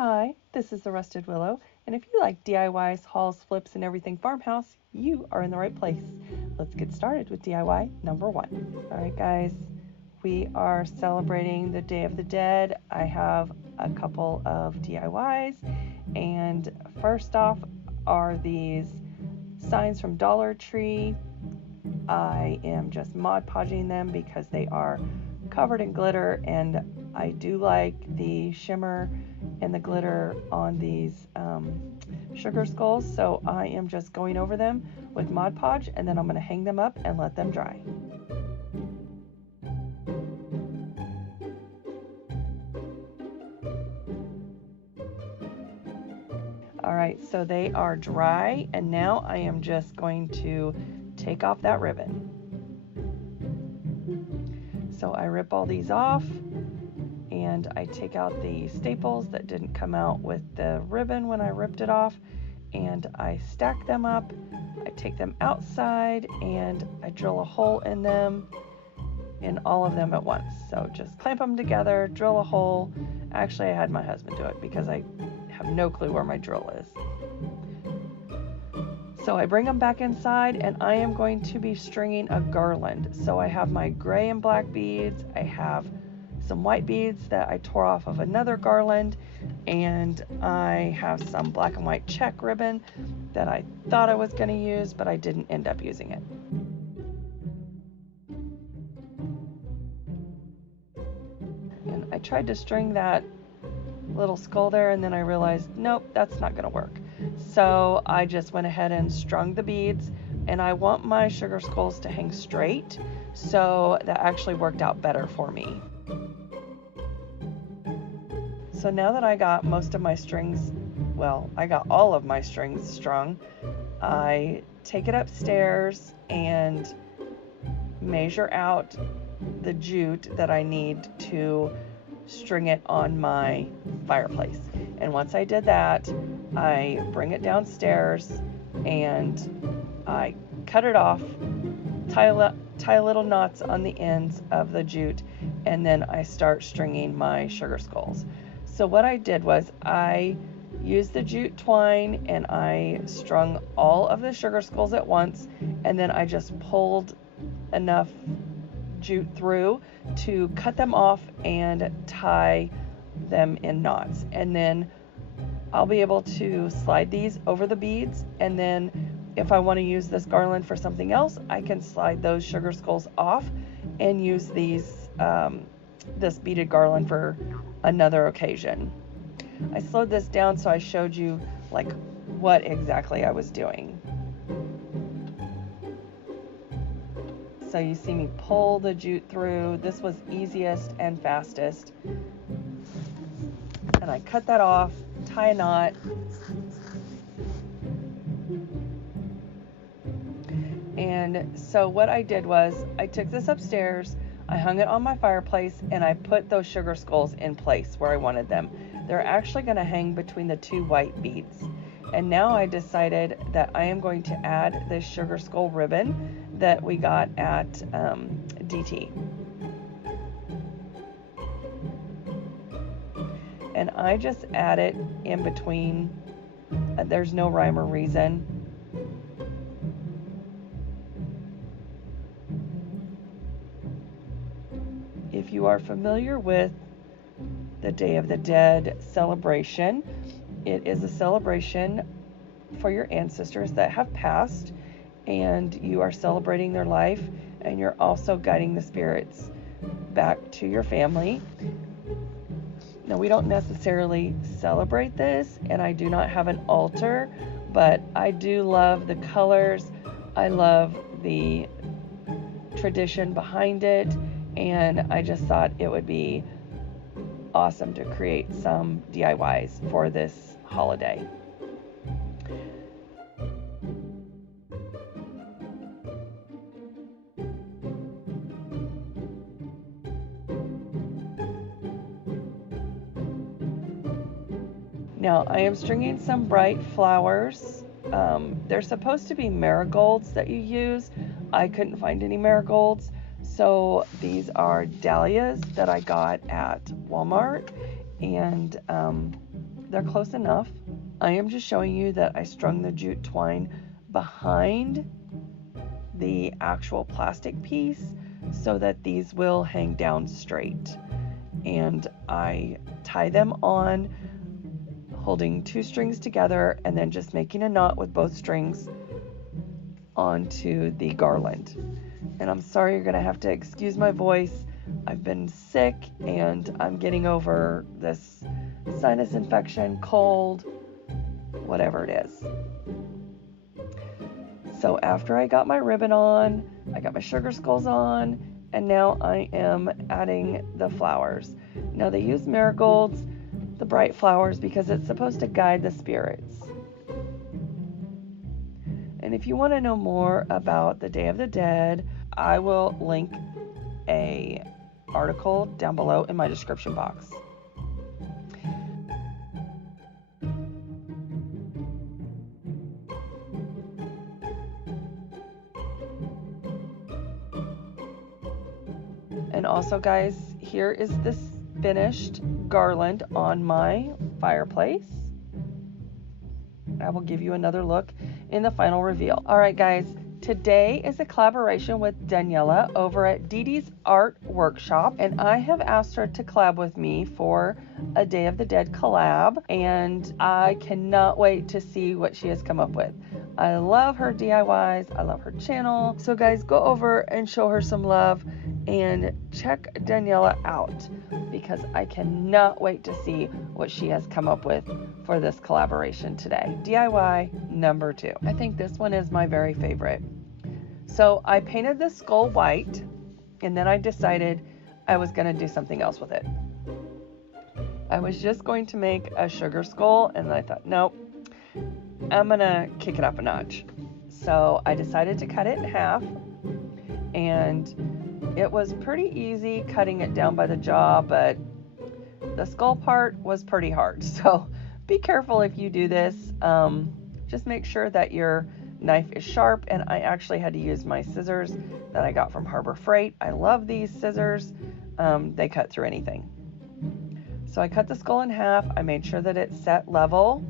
Hi, this is the Rusted Willow, and if you like DIYs, hauls, flips, and everything farmhouse, you are in the right place. Let's get started with DIY number 1. Alright guys, we are celebrating the Day of the Dead. I have a couple of DIYs, and first off are these signs from Dollar Tree. I am just Mod Podging them because they are covered in glitter, and I do like the shimmer and the glitter on these sugar skulls, so I am just going over them with Mod Podge, and then I'm going to hang them up and let them dry. Alright, so they are dry, and now I am just going to take off that ribbon. So I rip all these off, and I take out the staples that didn't come out with the ribbon when I ripped it off, and I stack them up. I take them outside and I drill a hole in them, in all of them at once. So just clamp them together, drill a hole. Actually, I had my husband do it because I have no clue where my drill is. So I bring them back inside, and I am going to be stringing a garland. So I have my gray and black beads, I have some white beads that I tore off of another garland, and I have some black and white check ribbon that I thought I was going to use, but I didn't end up using it. And I tried to string that little skull there, and then I realized, nope, that's not going to work. So I just went ahead and strung the beads, and I want my sugar skulls to hang straight, so that actually worked out better for me. So now that I got most of my strings, well, I got all of my strings strung, I take it upstairs and measure out the jute that I need to string it on my fireplace. And once I did that, I bring it downstairs and I cut it off, tie little knots on the ends of the jute, and then I start stringing my sugar skulls. So what I did was I used the jute twine and I strung all of the sugar skulls at once, and then I just pulled enough jute through to cut them off and tie them in knots. And then I'll be able to slide these over the beads, and then if I want to use this garland for something else, I can slide those sugar skulls off and use these this beaded garland for another occasion. I slowed this down so I showed you like what exactly I was doing. So you see me pull the jute through. This was easiest and fastest. And I cut that off, tie a knot. And so what I did was I took this upstairs, I hung it on my fireplace, and I put those sugar skulls in place where I wanted them. They're actually going to hang between the two white beads. And now I decided that I am going to add this sugar skull ribbon that we got at DT. And I just add it in between. There's no rhyme or reason. If you are familiar with the Day of the Dead celebration, it is a celebration for your ancestors that have passed, and you are celebrating their life, and you're also guiding the spirits back to your family. Now, we don't necessarily celebrate this, and I do not have an altar, but I do love the colors. I love the tradition behind it, and I just thought it would be awesome to create some DIYs for this holiday. Now I am stringing some bright flowers. They're supposed to be marigolds that you use. I couldn't find any marigolds, so these are dahlias that I got at Walmart, and they're close enough. I am just showing you that I strung the jute twine behind the actual plastic piece so that these will hang down straight. And I tie them on, holding 2 strings together and then just making a knot with both strings onto the garland. And I'm sorry, you're gonna have to excuse my voice. I've been sick and I'm getting over this sinus infection, cold, whatever it is. So after I got my ribbon on, I got my sugar skulls on, and now I am adding the flowers. Now they use marigolds, the bright flowers, because it's supposed to guide the spirits. And if you want to know more about the Day of the Dead, I will link a article down below in my description box. And also, guys, here is this finished garland on my fireplace. I will give you another look in the final reveal. All right, guys, today is a collaboration with Daniella over at DIYS Art Workshop, and I have asked her to collab with me for a Day of the Dead collab, and I cannot wait to see what she has come up with. I love her DIYs. I love her channel. So guys, go over and show her some love and check Daniella out, because I cannot wait to see what she has come up with for this collaboration today. DIY number 2. I think this one is my very favorite. So I painted this skull white, and then I decided I was going to do something else with it. I was just going to make a sugar skull, and I thought, nope, I'm going to kick it up a notch. So I decided to cut it in half, and it was pretty easy cutting it down by the jaw, but the skull part was pretty hard. So be careful if you do this. Just make sure that your knife is sharp, and I actually had to use my scissors that I got from Harbor Freight. I love these scissors. They cut through anything. So I cut the skull in half. I made sure that it set level,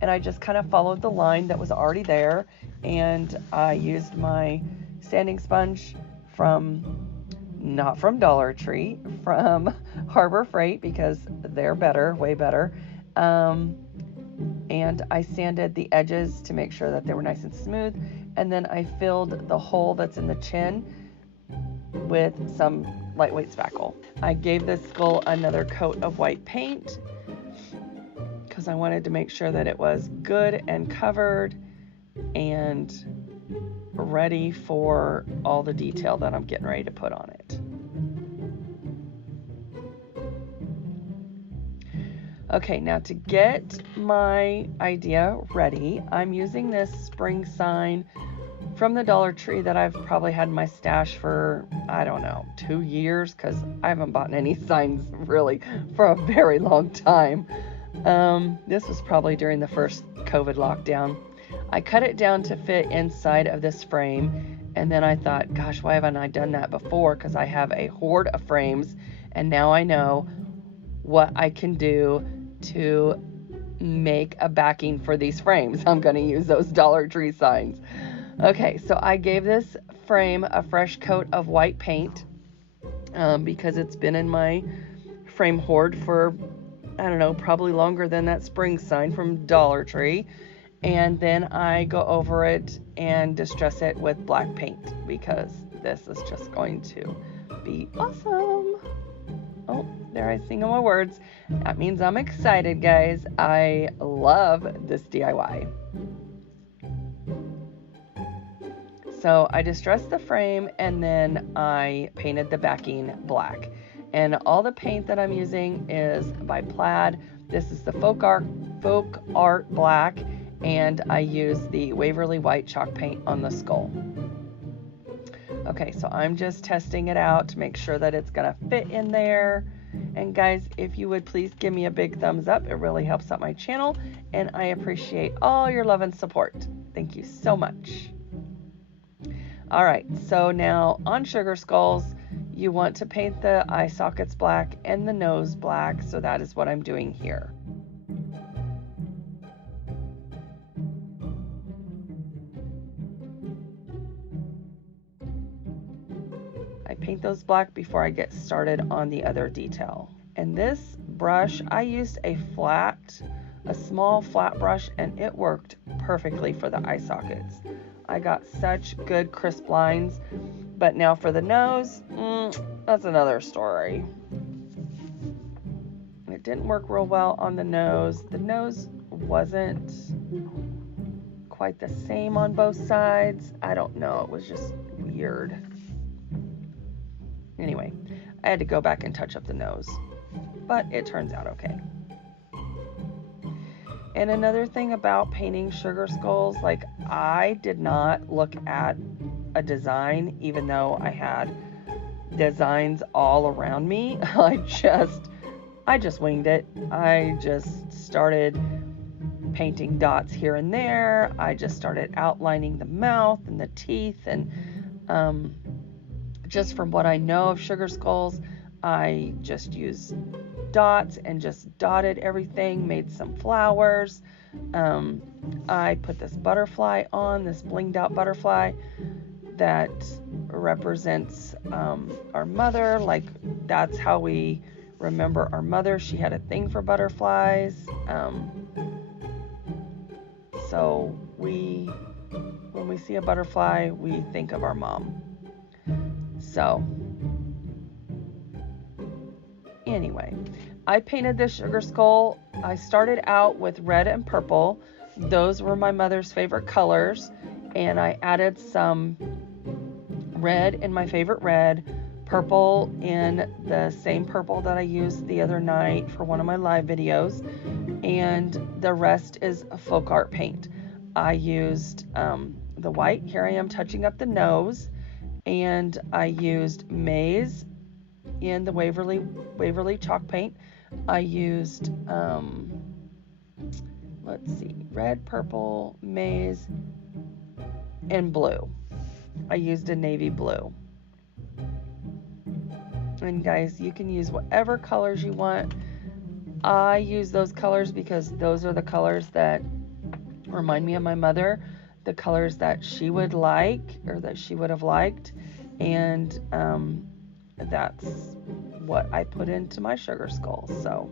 and I just kind of followed the line that was already there, and I used my sanding sponge not from Dollar Tree, from Harbor Freight, because they're better, way better. And I sanded the edges to make sure that they were nice and smooth. And then I filled the hole that's in the chin with some lightweight spackle. I gave this skull another coat of white paint because I wanted to make sure that it was good and covered and ready for all the detail that I'm getting ready to put on it. Okay, now to get my idea ready, I'm using this spring sign from the Dollar Tree that I've probably had in my stash for, I don't know, 2 years, because I haven't bought any signs really for a very long time. This was probably during the first COVID lockdown. I cut it down to fit inside of this frame, and then I thought, gosh, why haven't I done that before? Because I have a hoard of frames, and now I know what I can do to make a backing for these frames. I'm going to use those Dollar Tree signs. Okay, so I gave this frame a fresh coat of white paint because it's been in my frame hoard for, I don't know, probably longer than that spring sign from Dollar Tree. And then I go over it and distress it with black paint, because this is just going to be awesome. Oh, there I sing all my words. That means I'm excited, guys. I love this DIY. So I distressed the frame, and then I painted the backing black. And all the paint that I'm using is by Plaid. This is the Folk Art Black, and I use the Waverly White chalk paint on the skull. Okay, so I'm just testing it out to make sure that it's gonna fit in there. And guys, if you would please give me a big thumbs up, it really helps out my channel, and I appreciate all your love and support. Thank you so much. All right, so now on sugar skulls, you want to paint the eye sockets black and the nose black, so that is what I'm doing here. paint those black before I get started on the other detail. And this brush, I used a small flat brush, and it worked perfectly for the eye sockets. I got such good crisp lines. But now for the nose, that's another story. It didn't work real well on the nose. The nose wasn't quite the same on both sides. I don't know, it was just weird. Anyway, I had to go back and touch up the nose, but it turns out okay. And another thing about painting sugar skulls, like, I did not look at a design, even though I had designs all around me. I just winged it. I just started painting dots here and there. I just started outlining the mouth and the teeth, and just from what I know of sugar skulls, I just used dots and just dotted everything, made some flowers. I put this butterfly on, this blinged out butterfly that represents our mother. Like, that's how we remember our mother. She had a thing for butterflies. So when we see a butterfly, we think of our mom. So anyway, I painted this sugar skull. I started out with red and purple. Those were my mother's favorite colors, and I added some red in my favorite red, purple in the same purple that I used the other night for one of my live videos, and the rest is a folk art paint. I used the white. Here I am touching up the nose, and I used maize in the Waverly chalk paint. I used let's see, red, purple, maize, and blue. I used a navy blue. And guys, you can use whatever colors you want. I use those colors because those are the colors that remind me of my mother, the colors that she would like, or that she would have liked, and that's what I put into my sugar skulls. So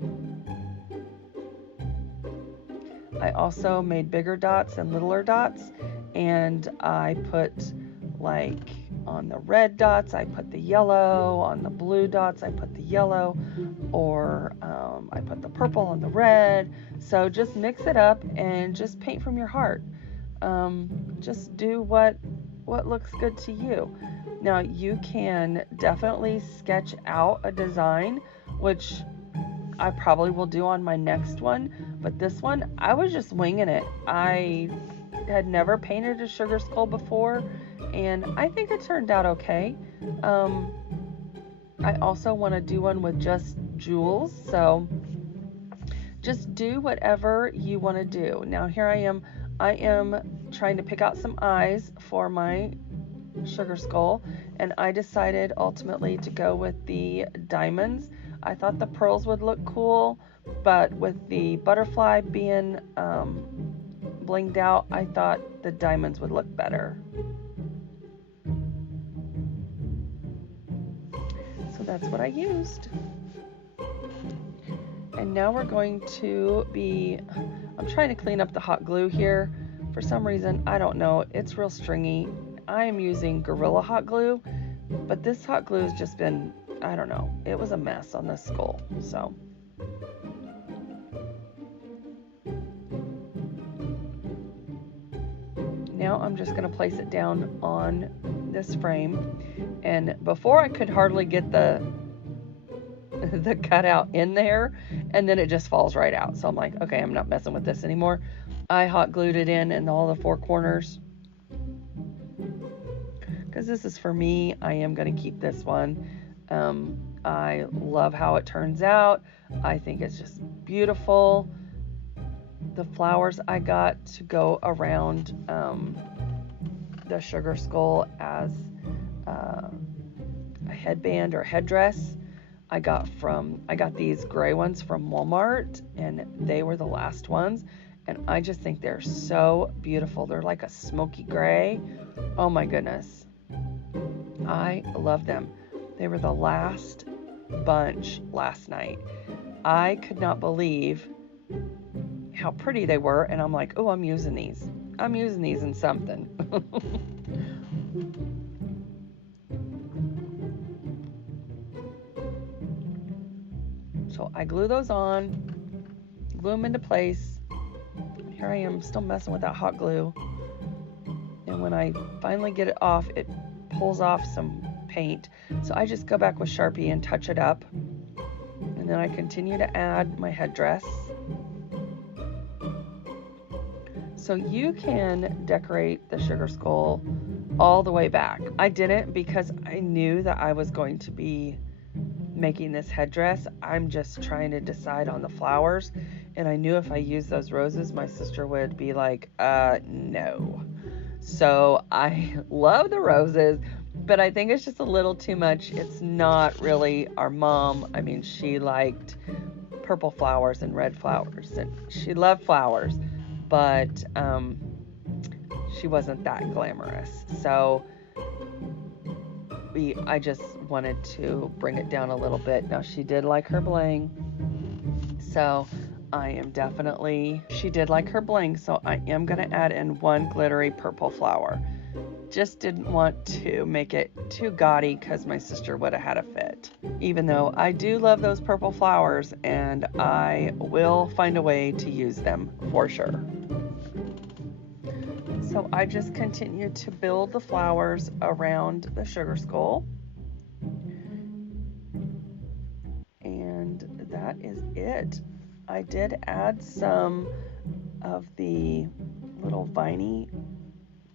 I also made bigger dots and littler dots, and I put, like, on the red dots I put the yellow, on the blue dots I put the yellow, or I put the purple on the red. So just mix it up and just paint from your heart. Just do what looks good to you. Now, you can definitely sketch out a design, which I probably will do on my next one, but this one, I was just winging it. I had never painted a sugar skull before, and I think it turned out okay. I also want to do one with just jewels, so just do whatever you want to do. Now, here I am trying to pick out some eyes for my sugar skull, and I decided ultimately to go with the diamonds. I thought the pearls would look cool, but with the butterfly being blinged out, I thought the diamonds would look better. So that's what I used. And now we're going to be, I'm trying to clean up the hot glue here. For some reason, I don't know, it's real stringy. I am using Gorilla hot glue, but this hot glue has just been, I don't know, it was a mess on this skull. So now I'm just going to place it down on this frame, and before I could hardly get the cutout in there, and then it just falls right out. So I'm like, okay, I'm not messing with this anymore. I hot glued it in all the four corners because this is for me. I am going to keep this one. I love how it turns out. I think it's just beautiful. The flowers I got to go around the sugar skull as a headband or headdress. I got these gray ones from Walmart, and they were the last ones, and I just think they're so beautiful. They're like a smoky gray. Oh my goodness, I love them. They were the last bunch last night. I could not believe how pretty they were, and I'm like, oh, I'm using these. I'm using these in something. So I glue those on, glue them into place. Here I am still messing with that hot glue. And when I finally get it off, it pulls off some paint. So I just go back with Sharpie and touch it up. And then I continue to add my headdress. So you can decorate the sugar skull all the way back. I didn't because I knew that I was going to be making this headdress. I'm just trying to decide on the flowers, and I knew if I used those roses, my sister would be like, no. So I love the roses, but I think it's just a little too much. It's not really our mom. I mean, she liked purple flowers and red flowers, and she loved flowers, but she wasn't that glamorous. So I just wanted to bring it down a little bit. Now, she did like her bling, so she did like her bling, so I am going to add in one glittery purple flower. Just didn't want to make it too gaudy because my sister would have had a fit. Even though I do love those purple flowers, and I will find a way to use them for sure. So I just continue to build the flowers around the sugar skull. And that is it. I did add some of the little viney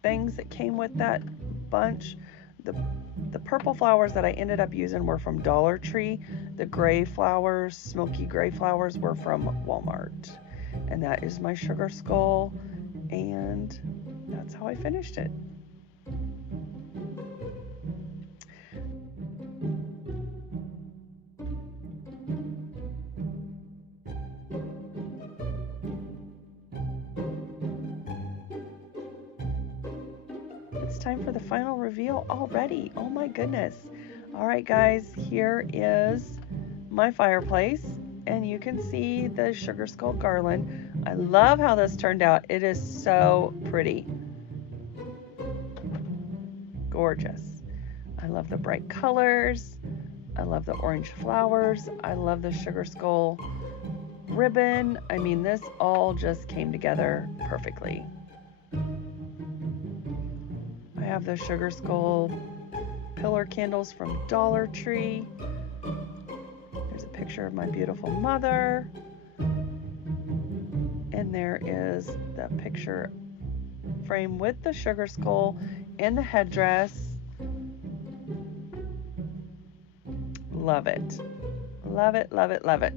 things that came with that bunch. The purple flowers that I ended up using were from Dollar Tree. The gray flowers, smoky gray flowers, were from Walmart. And that is my sugar skull, and that's how I finished it. It's time for the final reveal already. Oh my goodness. All right, guys, here is my fireplace, and you can see the sugar skull garland. I love how this turned out. It is so pretty. Gorgeous. I love the bright colors. I love the orange flowers. I love the sugar skull ribbon. I mean, this all just came together perfectly. I have the sugar skull pillar candles from Dollar Tree. There's a picture of my beautiful mother. And there is the picture frame with the sugar skull and the headdress. Love it. Love it, love it, love it.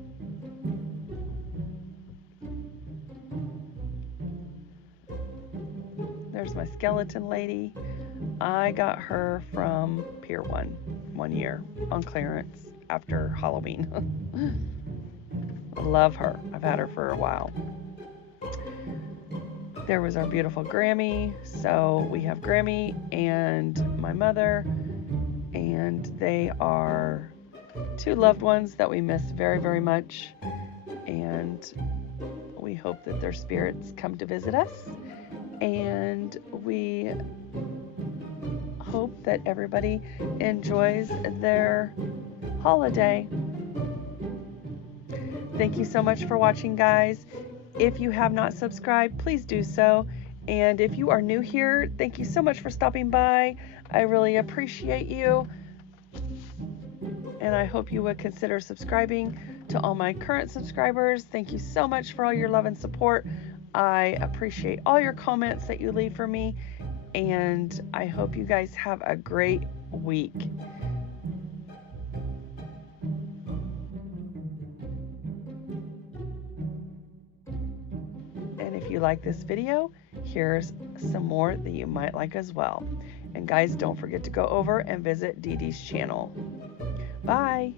There's my skeleton lady. I got her from Pier 1 year on clearance after Halloween. I love her. I've had her for a while. There was our beautiful Grammy. So we have Grammy and my mother, and they are two loved ones that we miss very, very much. And we hope that their spirits come to visit us. And we hope that everybody enjoys their holiday. Thank you so much for watching, guys. If you have not subscribed, please do so. And if you are new here, thank you so much for stopping by. I really appreciate you. And I hope you would consider subscribing. To all my current subscribers, thank you so much for all your love and support. I appreciate all your comments that you leave for me. And I hope you guys have a great week. And if you like this video, here's some more that you might like as well. And guys, don't forget to go over and visit Dee Dee's channel. Bye.